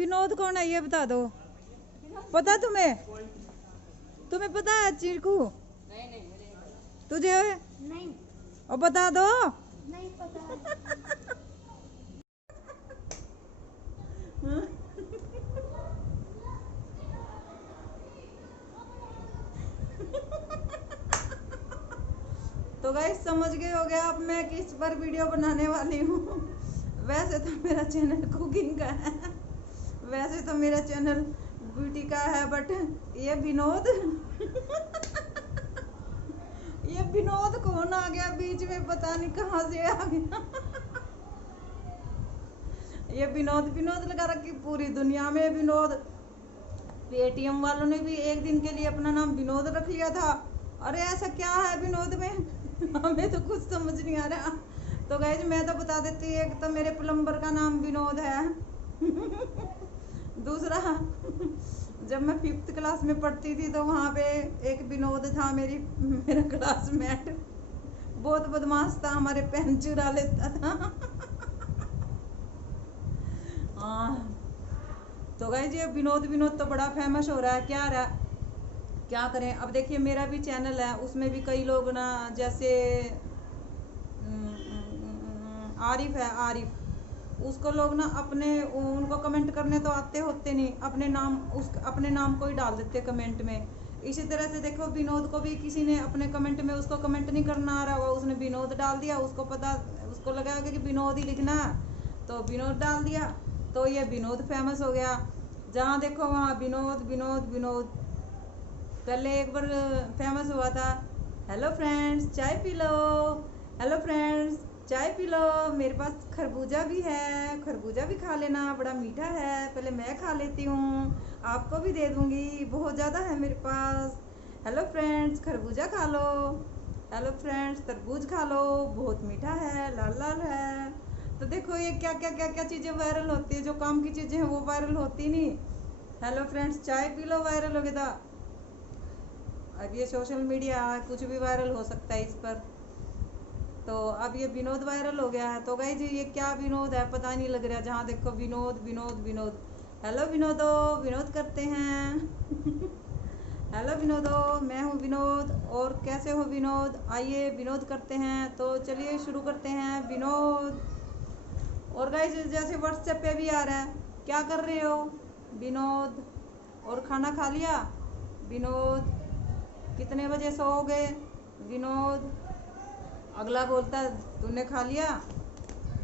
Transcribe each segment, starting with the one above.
विनोद कौन है ये बता दो। पता तुम्हें? तुम्हें पता है चीकू? नहीं तुझे? नहीं। और बता दो। नहीं पता। तो गाइस समझ गए हो गया अब मैं किस पर वीडियो बनाने वाली हूँ। वैसे तो मेरा चैनल कुकिंग का है, वैसे तो मेरा चैनल ब्यूटी का है, बट ये विनोद ये विनोद कौन आ गया बीच में, पता नहीं कहाँ से आ गया। ये विनोद विनोद लगा रखी पूरी दुनिया में विनोद। पेटीएम वालों ने भी एक दिन के लिए अपना नाम विनोद रख लिया था। अरे ऐसा क्या है विनोद में हमें तो कुछ समझ नहीं आ रहा। तो गाइस मैं तो बता देती, एक तो मेरे प्लम्बर का नाम विनोद है। दूसरा जब मैं 5th क्लास में पढ़ती थी तो वहाँ पे एक विनोद था मेरा क्लासमेट, बहुत बदमाश था, हमारे पेन चुरा लेता था। तो गाइस ये विनोद विनोद तो बड़ा फेमस हो रहा है, क्या करें। अब देखिए मेरा भी चैनल है, उसमें भी कई लोग ना, जैसे आरिफ है, आरिफ, उसको लोग ना उनको कमेंट करने तो आते होते नहीं, अपने नाम को ही डाल देते कमेंट में। इसी तरह से देखो विनोद को भी किसी ने अपने कमेंट में, उसको कमेंट नहीं करना आ रहा होगा, उसने विनोद डाल दिया, उसको लगा कि विनोद ही लिखना है तो विनोद डाल दिया, तो ये विनोद फेमस हो गया। जहाँ देखो वहाँ विनोद विनोद विनोद। पहले एक बार फेमस हुआ था, हेलो फ्रेंड्स चाय पी लो, हेलो फ्रेंड्स चाय पी लो, मेरे पास खरबूजा भी है, खरबूजा भी खा लेना, बड़ा मीठा है, पहले मैं खा लेती हूँ, आपको भी दे दूंगी, बहुत ज़्यादा है मेरे पास। हेलो फ्रेंड्स खरबूजा खा लो, हेलो फ्रेंड्स तरबूज खा लो, बहुत मीठा है, लाल लाल है। तो देखो ये क्या क्या क्या क्या चीज़ें वायरल होती है, जो काम की चीज़ें हैं वो वायरल होती नहीं। हेलो फ्रेंड्स चाय पी लो वायरल हो गया था। अब ये सोशल मीडिया कुछ भी वायरल हो सकता है इस पर, तो अब ये विनोद वायरल हो गया है। तो गाइस ये क्या विनोद है पता नहीं लग रहा, जहाँ देखो विनोद विनोद विनोद। हेलो विनोदो, विनोद करते हैं। हेलो विनोदो, मैं हूँ विनोद, और कैसे हो विनोद, आइए विनोद करते हैं। तो चलिए शुरू करते हैं विनोद। और गाइस जैसे व्हाट्सएप पे भी आ रहा है, क्या कर रहे हो विनोद, और खाना खा लिया विनोद, कितने बजे सोओगे विनोद, अगला बोलता है तूने खा लिया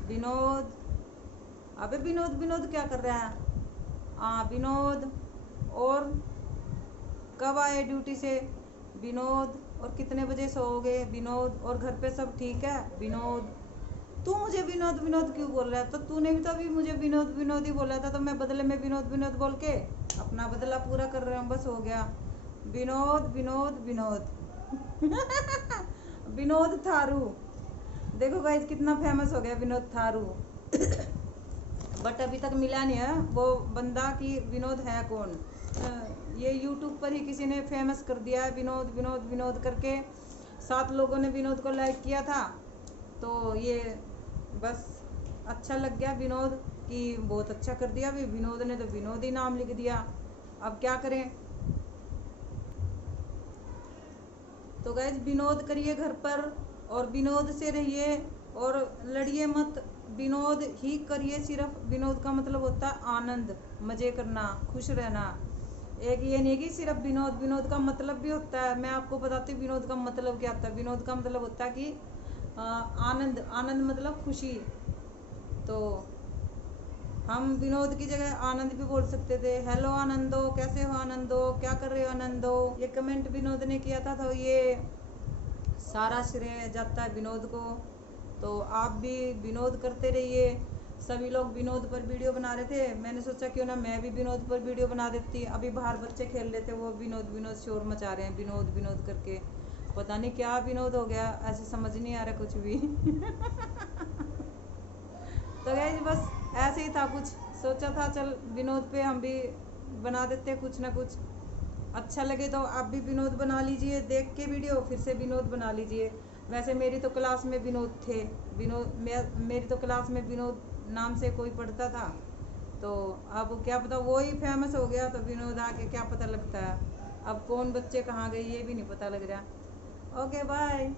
विनोद। अबे विनोद विनोद क्या कर रहा है, हाँ विनोद, और कब आए ड्यूटी से विनोद, और कितने बजे सोओगे विनोद, और घर पे सब ठीक है विनोद। तू मुझे विनोद विनोद क्यों बोल रहा है, तो तूने भी तो अभी मुझे विनोद विनोद ही बोला था, तो मैं बदले में विनोद विनोद बोल के अपना बदला पूरा कर रहा हूँ, बस हो गया विनोद विनोद विनोद। विनोद थारू, देखो गाइस कितना फेमस हो गया विनोद थारू। बट अभी तक मिला नहीं है वो बंदा कि विनोद है कौन। ये यूट्यूब पर ही किसी ने फेमस कर दिया है विनोद विनोद विनोद करके, 7 लोगों ने विनोद को लाइक किया था, तो ये बस अच्छा लग गया विनोद कि बहुत अच्छा कर दिया, भी विनोद ने तो विनोद ही नाम लिख दिया, अब क्या करें। तो गाइस विनोद करिए घर पर, और विनोद से रहिए, और लड़िए मत, विनोद ही करिए सिर्फ। विनोद का मतलब होता है आनंद, मजे करना, खुश रहना। एक ये नहीं कि सिर्फ विनोद, विनोद का मतलब भी होता है, मैं आपको बताती हूँ विनोद का मतलब क्या होता है। विनोद का मतलब होता है कि आनंद, आनंद मतलब खुशी। तो हम विनोद की जगह आनंद भी बोल सकते थे, हेलो आनंदो, कैसे हो आनंदो, क्या कर रहे हो आनंदो। ये कमेंट विनोद ने किया था, तो ये सारा श्रेय जाता है विनोद को। तो आप भी विनोद करते रहिए। सभी लोग विनोद पर वीडियो बना रहे थे, मैंने सोचा क्यों ना मैं भी विनोद पर वीडियो बना देती। अभी बाहर बच्चे खेल रहे थे, वो विनोद विनोद शोर मचा रहे हैं विनोद विनोद करके, पता नहीं क्या विनोद हो गया, ऐसे समझ नहीं आ रहा कुछ भी। तो गाइस बस ऐसे ही था, कुछ सोचा था चल विनोद पे हम भी बना देते कुछ ना कुछ, अच्छा लगे तो आप भी विनोद बना लीजिए, देख के वीडियो फिर से विनोद बना लीजिए। वैसे मेरी तो क्लास में विनोद थे, मेरी तो क्लास में विनोद नाम से कोई पढ़ता था, तो अब क्या पता वो ही फेमस हो गया तो विनोद आके क्या पता लगता है। अब कौन बच्चे कहाँ गए ये भी नहीं पता लग रहा। Okay bye.